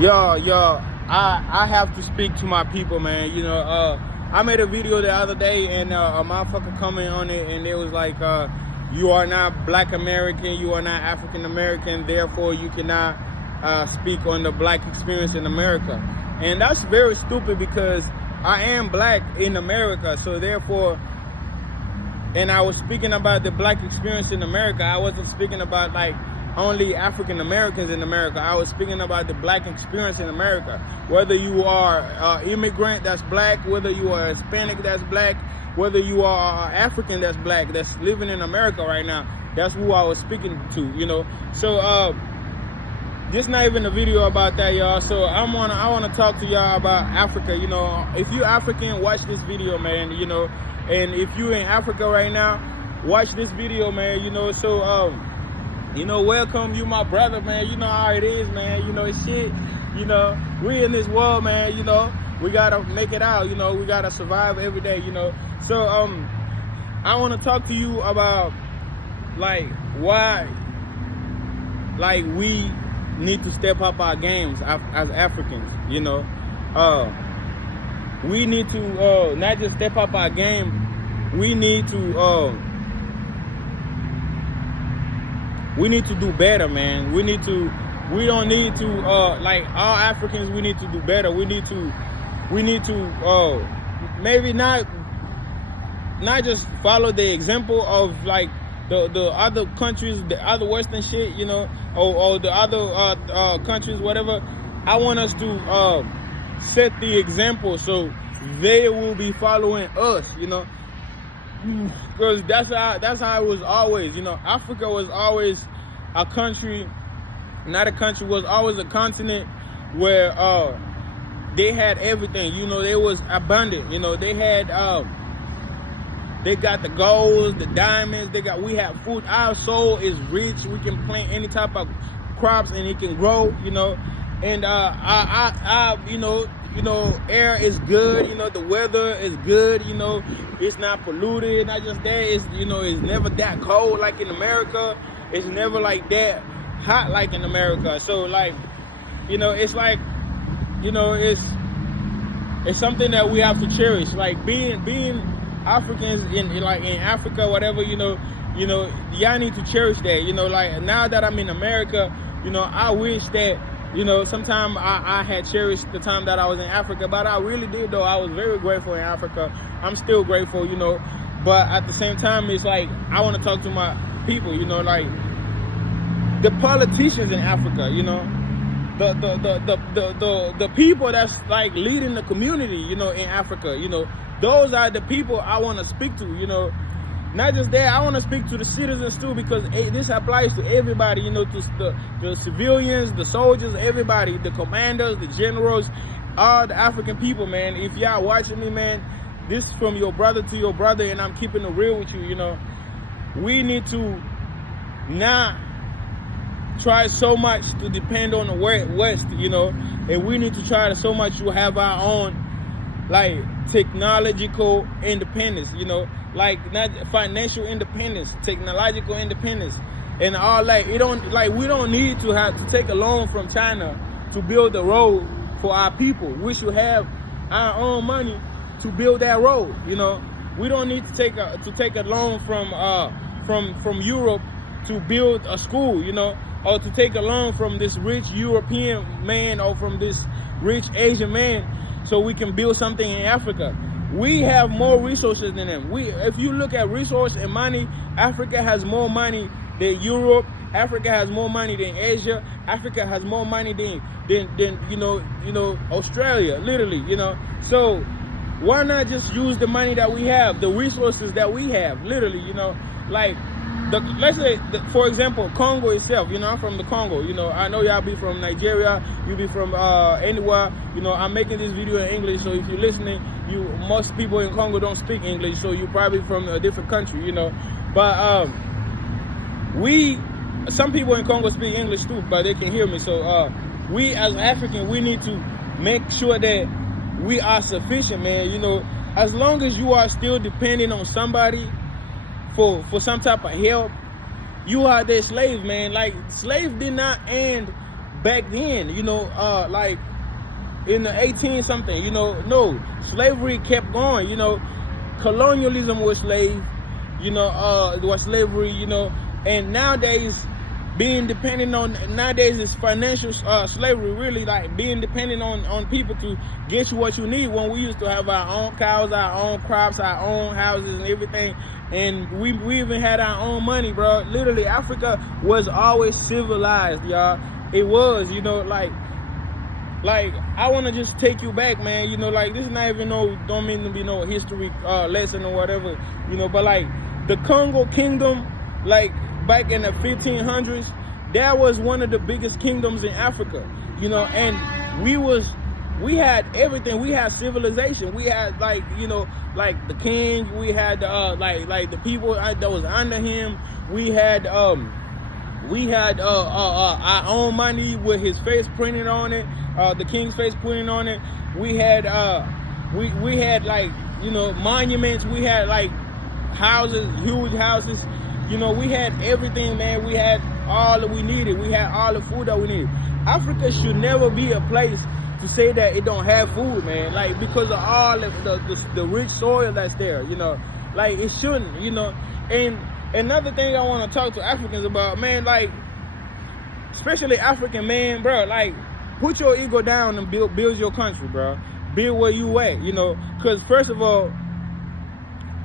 Yo, I have to speak to my people, man. I made a video the other day, and a motherfucker comment on it, and it was like, you are not Black American, you are not African American, therefore you cannot speak on the Black experience in America. And that's very stupid, because I am Black in America, so therefore, and I was speaking about the Black experience in America. I wasn't speaking about like only African Americans in America. I was speaking about the Black experience in America. Whether you are an immigrant that's Black, whether you are Hispanic that's Black, whether you are African that's Black, that's living in America right now, that's who I was speaking to, So this not even a video about that, y'all. So I wanna talk to y'all about Africa. If you African, watch this video, man. And if you in Africa right now, watch this video, man. So welcome, you my brother, man. You know how it is, man. It's shit. We in this world, man. We gotta make it out. We gotta survive every day. So I want to talk to you about like why, like, we need to step up our games as Africans. We need to not just step up our game. We need to do better, man. We don't need to like all Africans. We need to do better. We need to maybe not just follow the example of like the other countries, the other Western shit, or the other countries, whatever. I want us to set the example so they will be following us, because that's how it was always. Africa was always a country, not a country, was always a continent where they had everything. They was abundant. They got the gold, the diamonds. We have food. Our soil is rich. We can plant any type of crops and it can grow. And air is good. The weather is good. It's not polluted. Not just that. It's never that cold like in America. It's never like that hot like in America. So like, it's like, it's something that we have to cherish. Like being Africans in Africa, whatever, y'all need to cherish that. Like now that I'm in America, I wish that, sometime I had cherished the time that I was in Africa, but I really did though. I was very grateful in Africa. I'm still grateful, but at the same time, it's like, I want to talk to my people, like the politicians in Africa, the people that's like leading the community, in Africa, those are the people I want to speak to, Not just that, I want to speak to the citizens too, because this applies to everybody, to the civilians, the soldiers, everybody, the commanders, the generals, all the African people, man. If y'all watching me, man, this is from your brother to your brother, and I'm keeping it real with you, We need to not try so much to depend on the West, and we need to try to so much to have our own, like, technological independence, like not financial independence, technological independence, and all that. We don't need to have to take a loan from China to build a road for our people. We should have our own money to build that road. We don't need to take a loan from Europe to build a school, or to take a loan from this rich European man or from this rich Asian man so we can build something in Africa. We have more resources than them. If you look at resource and money, Africa has more money than Europe. Africa has more money than Asia. Africa has more money than Australia, literally, So why not just use the money that we have, the resources that we have, literally, like, let's say, for example, Congo itself, I'm from the Congo, I know y'all be from Nigeria, you be from anywhere, I'm making this video in English, so if you're listening, most people in Congo don't speak English, so you're probably from a different country, but some people in Congo speak English too, but they can hear me, so we as African, we need to make sure that we are sufficient, man, as long as you are still depending on somebody for some type of help, you are their slave, man. Like, slave did not end back then, you know, like in the 18 something, you know, no, slavery kept going, you know, colonialism was slave, you know, it was slavery, you know, and nowadays being dependent on, nowadays is financial slavery, really, like being dependent on people to get you what you need, when we used to have our own cows, our own crops, our own houses and everything, and we even had our own money, bro. Literally, Africa was always civilized, y'all. It was, you know, like I want to just take you back, man, you know, like this is not even don't mean to be no history lesson or whatever, you know, but like the Congo Kingdom, like back in the 1500s, that was one of the biggest kingdoms in Africa, you know, and we had everything. We had civilization. We had, like, you know, like the king. We had like the people that was under him. We had our own money with his face printed on it, the king's face printed on it. We had we had, like, you know, monuments. We had like houses, huge houses. You know, we had everything, man. We had all that we needed. We had all the food that we needed. Africa should never be a place to say that it don't have food, man. Like, because of all of the rich soil that's there, you know. Like, it shouldn't, you know. And another thing I want to talk to Africans about, man, like, especially African men, bro, like, put your ego down and build your country, bro. Build where you at, you know. Because, first of all,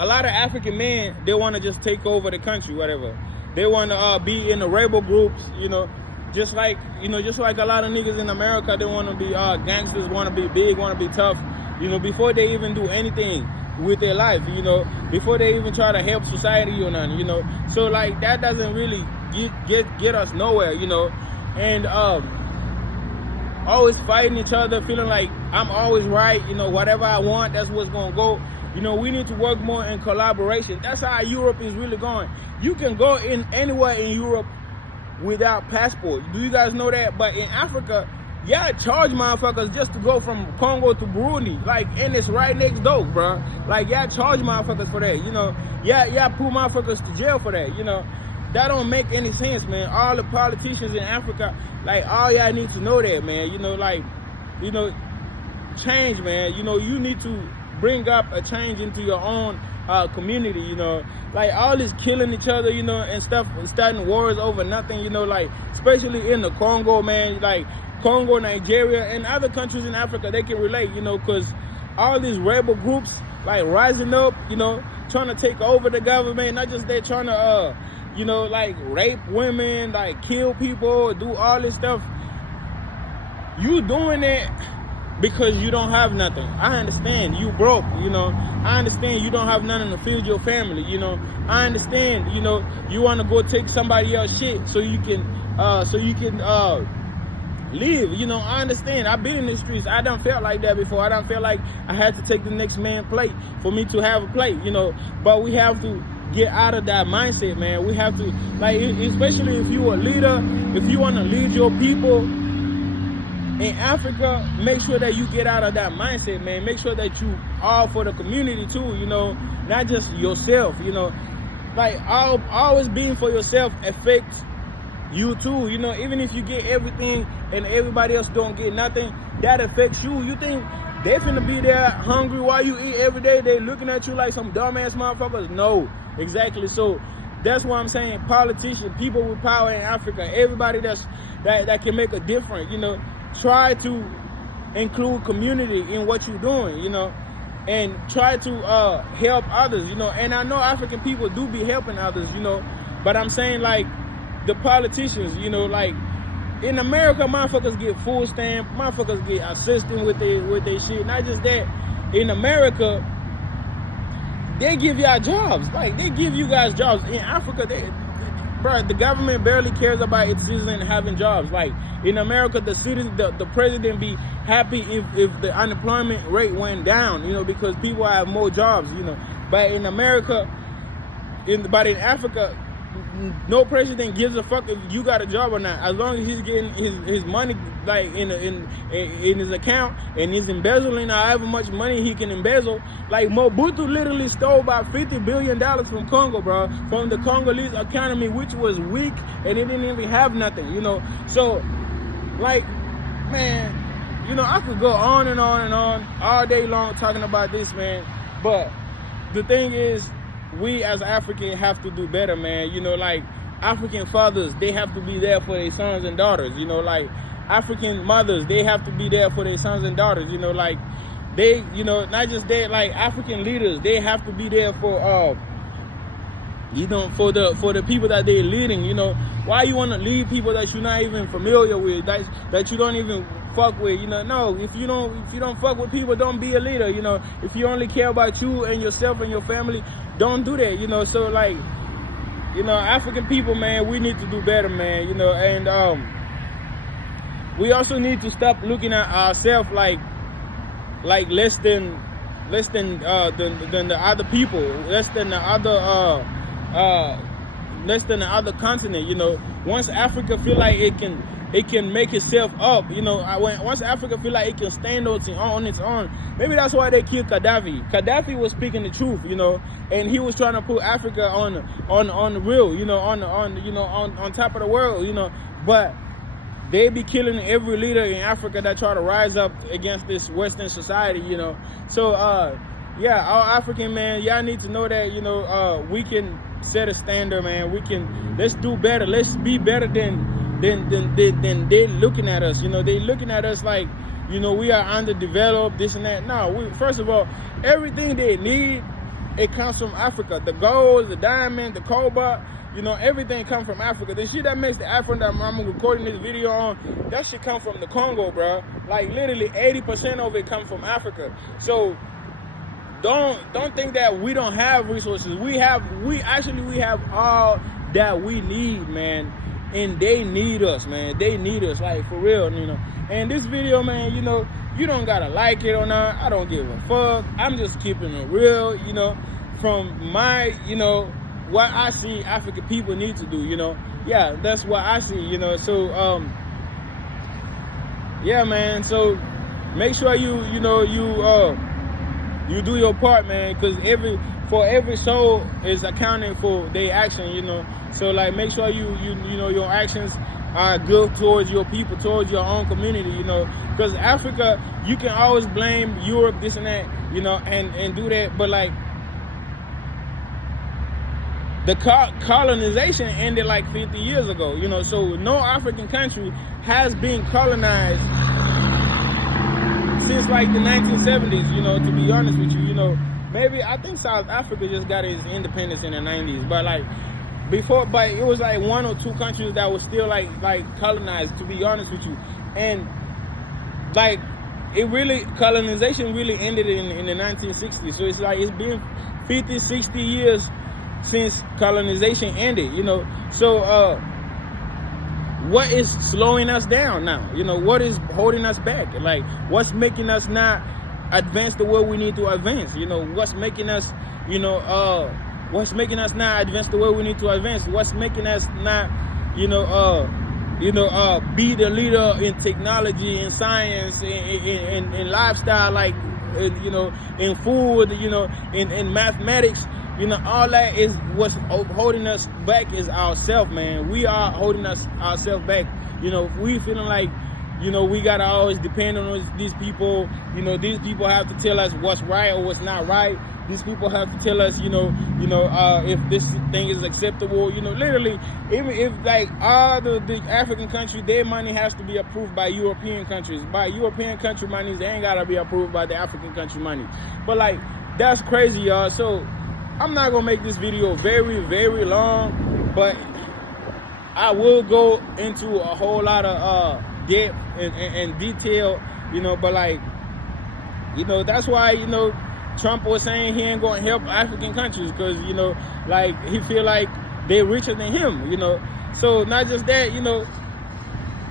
a lot of African men, they want to just take over the country, whatever. They want to be in the rebel groups, you know, just like a lot of niggas in America. They want to be gangsters, want to be big, want to be tough, you know, before they even do anything with their life, you know, before they even try to help society or nothing, you know. So, like, that doesn't really get us nowhere, you know. And always fighting each other, feeling like I'm always right, you know, whatever I want, that's what's going to go. You know, we need to work more in collaboration. That's how Europe is really going. You can go in anywhere in Europe without passport. Do you guys know that? But in Africa, y'all charge motherfuckers just to go from Congo to Burundi. Like, and it's right next door, bro. Like, y'all charge motherfuckers for that, you know. Y'all put motherfuckers to jail for that, you know. That don't make any sense, man. All the politicians in Africa, like, all y'all need to know that, man. You know, like, you know, change, man. You know, you need to bring up a change into your own community, you know. Like, all this killing each other, you know, and stuff, starting wars over nothing, you know, like, especially in the Congo, man, like Congo, Nigeria, and other countries in Africa, they can relate, you know, because all these rebel groups, like, rising up, you know, trying to take over the government, not just they trying to, you know, like, rape women, like, kill people, do all this stuff. You doing it because you don't have nothing. I understand you broke, you know. I understand you don't have nothing to feed your family, you know. I understand, you know, you want to go take somebody else's shit so you can live, you know. I understand. I've been in the streets. I done felt like that before. I done felt like I had to take the next man's plate for me to have a plate, you know. But we have to get out of that mindset, man. We have to, like, especially if you're a leader, if you want to lead your people in Africa, make sure that you get out of that mindset, man. Make sure that you all for the community too, you know, not just yourself, you know. Like, always being for yourself affects you too, you know. Even if you get everything and everybody else don't get nothing, that affects you. You think they finna be there hungry while you eat every day? They looking at you like some dumbass motherfuckers? No, exactly. So that's why I'm saying politicians, people with power in Africa, everybody that can make a difference, you know. Try to include community in what you're doing, you know, and try to help others, you know. And I know African people do be helping others, you know, but I'm saying, like, the politicians, you know, like, in America, motherfuckers get full stamp, motherfuckers get assistant with their shit. Not just that, in America, they give y'all jobs. Like, they give you guys jobs. In Africa, bro, the government barely cares about its citizens having jobs. Like, in America, the president be happy if the unemployment rate went down, you know, because people have more jobs, you know. But in America, in Africa, no president gives a fuck if you got a job or not, as long as he's getting his money, like, in his account, and he's embezzling however much money he can embezzle. Like, Mobutu literally stole about $50 billion from Congo, bro, from the Congolese economy, which was weak and it didn't even have nothing, you know. So Like, man, you know, I could go on and on and on all day long talking about this, man. But the thing is, we as Africans have to do better, man. You know, like African fathers, they have to be there for their sons and daughters. You know, like African mothers, they have to be there for their sons and daughters. You know, like they, you know, not just that, like African leaders, they have to be there for you know, for the people that they're leading. You know, why you want to lead people that you're not even familiar with, that you don't even fuck with? You know, no, if you don't fuck with people, don't be a leader. You know, if you only care about you and yourself and your family, don't do that. You know, so like, you know, African people, man, we need to do better, man. You know, and we also need to stop looking at ourselves like less than the other people, less than the other continent. You know, once Africa feel like it can make itself up, you know, once Africa feel like it can stand on its own, maybe that's why they killed Gaddafi. Gaddafi was speaking the truth, you know, and he was trying to put Africa on the real, you know, on top of the world, you know, but they be killing every leader in Africa that try to rise up against this Western society, you know. So yeah, all African, man, y'all need to know that, you know, we can set a standard, man. Let's do better. Let's be better than they looking at us. You know, they looking at us like, you know, we are underdeveloped, this and that. No, first of all, everything they need, it comes from Africa. The gold, the diamond, the cobalt, you know, everything comes from Africa. The shit that makes the African that I'm recording this video on, that shit come from the Congo, bro. Like literally 80% of it comes from Africa. So don't think that we don't have resources. We have all that we need, man. And they need us, man. They need us, like, for real, you know. And this video, man, you know, you don't gotta like it or not. I don't give a fuck. I'm just keeping it real, you know, from my, you know, what I see African people need to do, you know. Yeah, that's what I see, you know. So yeah, man. So make sure you do your part, man, because every soul is accounting for their action, you know. So like, make sure you know your actions are good towards your people, towards your own community, you know. Because Africa, you can always blame Europe, this and that, you know, and do that, but like, the colonization ended like 50 years ago, you know. So no African country has been colonized since like the 1970s, you know, to be honest with you, you know. Maybe, I think South Africa just got its independence in the 90s, but like before, but it was like one or two countries that was still like colonized, to be honest with you. And like, colonization really ended in the 1960s. So it's like, it's been 50, 60 years since colonization ended, you know. So what is slowing us down now? You know, what is holding us back? Like, what's making us not advance the way we need to advance? You know, what's making us, you know, not advance the way we need to advance? What's making us not, you know, be the leader in technology, in science, in lifestyle, like, you know, in food, you know, in mathematics? You know, all that is what's holding us back is ourselves, man. We are holding ourselves back. You know, we feeling like, you know, we gotta always depend on these people. You know, these people have to tell us what's right or what's not right. These people have to tell us, you know, if this thing is acceptable. You know, literally, even if like all the African countries, their money has to be approved by European countries. By European country money, they ain't gotta be approved by the African country money. But like, that's crazy, y'all. So I'm not gonna make this video very, very long, but I will go into a whole lot of depth and detail, you know. But like, you know, that's why, you know, Trump was saying he ain't gonna help African countries, because, you know, like, he feel like they're richer than him, you know. So not just that, you know,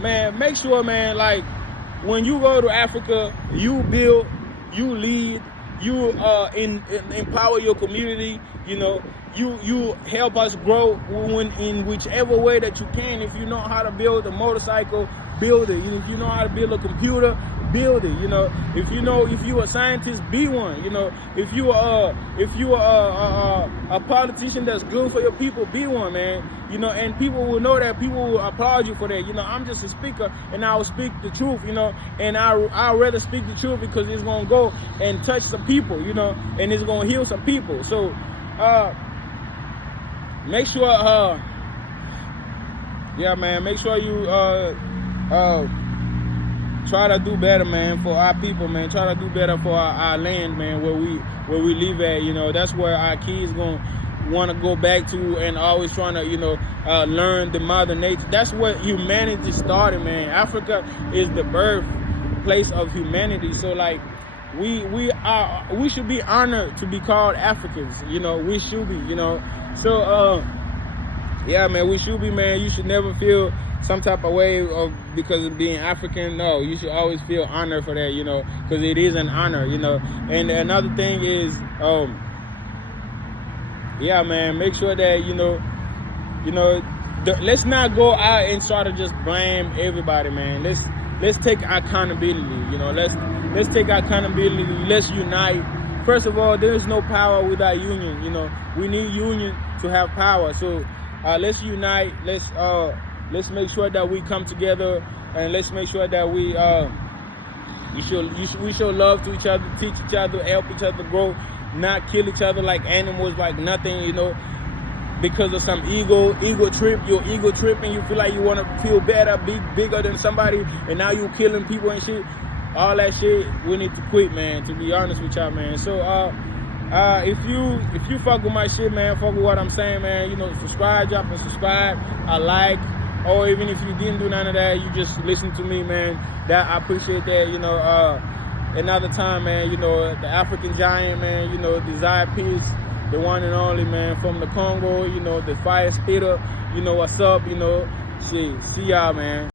man, make sure, man, like, when you go to Africa, you build, you lead, you empower your community, you know. You help us grow in whichever way that you can. If you know how to build a motorcycle, build it. If you know how to build a computer, build it. You know, if you're a scientist, be one. You know, if you are a politician that's good for your people, be one, man. You know, and people will know that. People will applaud you for that. You know, I'm just a speaker, and I will speak the truth. You know, and I'd rather speak the truth because it's gonna go and touch some people. You know, and it's gonna heal some people. So, make sure, yeah, man, make sure you try to do better, man, for our people, man. Try to do better for our land, man, where we live at. You know, that's where our kids gonna want to go back to, and always trying to, you know, learn the mother nature. That's what humanity started, man. Africa is the birthplace of humanity. So like, we should be honored to be called Africans. You know, we should be. You know, so yeah, man, we should be, man. You should never feel some type of way of because of being African. No, you should always feel honored for that, you know, because it is an honor, you know. And another thing is, yeah, man, make sure that, you know, let's not go out and try to just blame everybody, man. Let's take accountability, you know. Let's take accountability. Let's unite. First of all, there is no power without union, you know. We need union to have power. So let's unite. Let's make sure that we come together, and let's make sure that we show love to each other, teach each other, help each other grow, not kill each other like animals, like nothing, you know, because of some ego trip. Your ego trip, and you feel like you want to feel better, be bigger than somebody, and now you killing people and shit. All that shit, we need to quit, man, to be honest with y'all, man. So if you fuck with my shit, man, fuck with what I'm saying, man, you know, subscribe, drop a subscribe, a like, or even if you didn't do none of that, you just listen to me, man, that I appreciate that, you know. Another time, man, you know, the African giant, man, you know, Desire Peace, the one and only, man, from the Congo, you know, the fire spitter, you know what's up, you know. See y'all, man.